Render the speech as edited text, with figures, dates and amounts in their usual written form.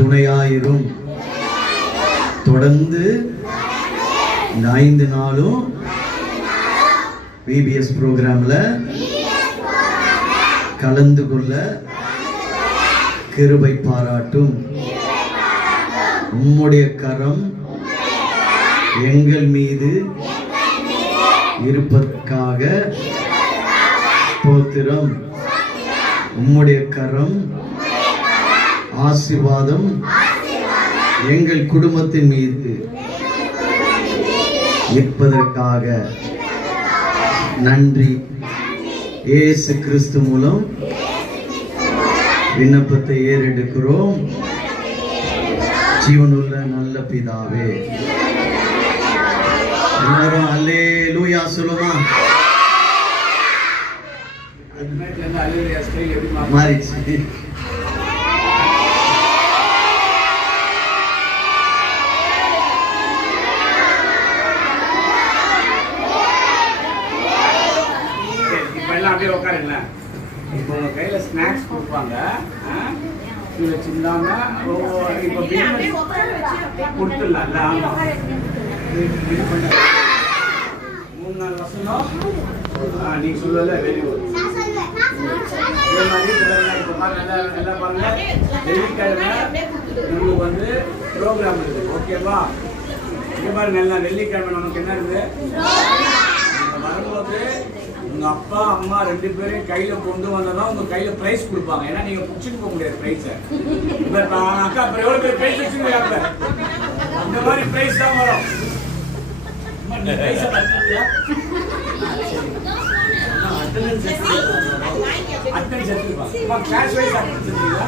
துணையாயிரும். தொடர்ந்து இந்த 5 நாளும் விபிஎஸ் ப்ரோக்ராம்ல கலந்து கொள்ள கிருபை பாராட்டும். உம்முடைய கரம் எங்கள் மீது இருப்பதற்காக ஸ்தோத்திரம். உம்முடைய கரம் ஆசீர்வாதம் எங்கள் குடும்பத்தின் மீது இருப்பதற்காக நன்றி. இயேசு கிறிஸ்து மூலம் விண்ணப்பத்தை ஏறெடுக்கிறோம். ஜீவனுள்ள நல்ல பிதாவே. எல்லாரும் அல்லேலூயா சொல்லுமா? மாறிச்சு. அப்படியே உட்காருங்களேன். இப்போ உங்க கையில ஸ்நாக்ஸ் கொடுப்பாங்க. வச்சிருந்தாங்க. இப்போ கொடுத்துடலாம்ல. 3-4 வருஷம் நீங்க சொல்லல. Very good. இதே மாதிரி இப்போ நல்லா பாருங்க. வெள்ளிக்கிழமை உங்களுக்கு வந்து ப்ரோக்ராம் இருக்குது. ஓகேவா? இதே மாதிரி நல்லா வெள்ளிக்கிழமை நமக்கு என்ன இருக்குது? வரும்போது உங்க அப்பா அம்மா 2 பேரும் கையில கொண்டு வந்ததான் உங்க கையில பிரைஸ் கொடுப்பாங்க. ஏன்னா நீங்க புடிச்சிட்டு போக முடியாது பிரைஸ. இப்ப அக்கா அப்புறம் எவ்வளவு பேர் பிரைஸ் வச்சுருக்காங்க? இந்த மாதிரி பிரைஸ் தான் வரும். அட்டெண்டன்ஸ் எடுத்துருப்பாங்க. Class wise attendance எடுத்துருக்கீங்களா?